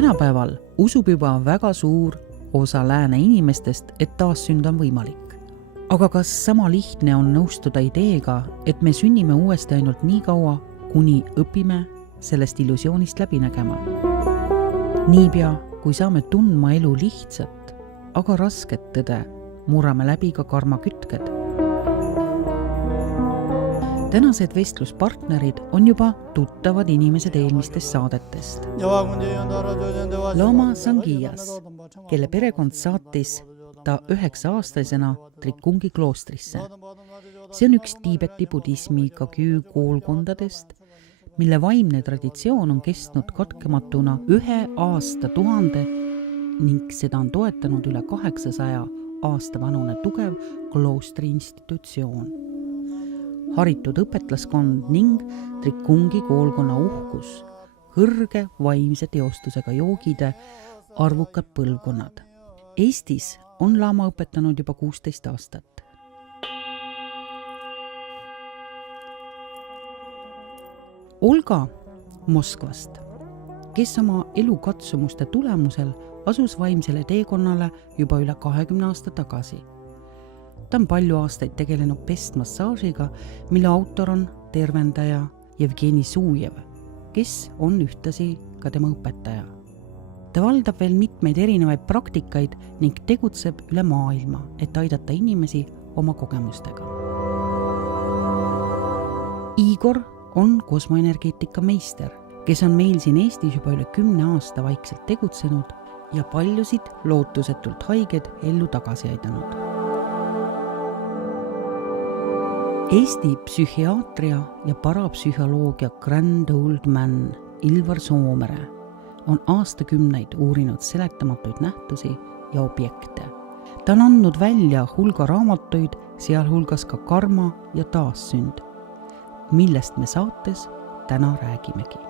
Tänapäeval usub juba väga suur osa lääne inimestest, et taassünd on võimalik. Aga kas sama lihtne on nõustuda ideega, et me sünnime uuesti ainult nii kaua, kuni õpime sellest illusioonist läbi nägema? Niipea, kui saame tundma elu lihtsat, aga rasket tõde, murrame läbi ka karmakütked. Tänased vestluspartnerid on juba tuttavad inimesed eelmistest saadetest. Lama Sangias, kelle perekond saatis ta 9-aastasena Trikungi kloostrisse. See on üks Tiibeti budismi Kagyu koolkondadest, mille vaimne traditsioon on kestnud katkematuna 1 aastatuhande ning seda on toetanud üle 800 aasta vanune tugev kloostri institutsioon. Haritud õpetlaskond ning Trikungi koolkonna uhkus, kõrge vaimse teostusega joogide arvukad põlvkonnad. Eestis on Lama õpetanud juba 16 aastat. Olga Moskvast, kes oma elukatsumuste tulemusel asus vaimsele teekonnale juba üle 20 aasta tagasi. Ta on palju aastaid tegelenud pestmassaažiga, mille autor on tervendaja Jevgeni Sujev, kes on ühtlasi ka tema õpetaja. Ta valdab veel mitmeid erinevaid praktikaid ning tegutseb üle maailma, et aidata inimesi oma kogemustega. Igor on kosmoenergeetika meister, kes on meil siin Eestis juba üle 10 aasta vaikselt tegutsenud ja paljusid lootusetult haiged ellu tagasi aidanud. Eesti psühhiaatria ja parapsühholoogia Grand Old Man Ilvar Soomere on aastakümneid uurinud seletamatuid nähtusi ja objekte. Ta on andnud välja hulga raamatuid, sealhulgas ka karma ja taassünd, millest me saates täna räägimegi.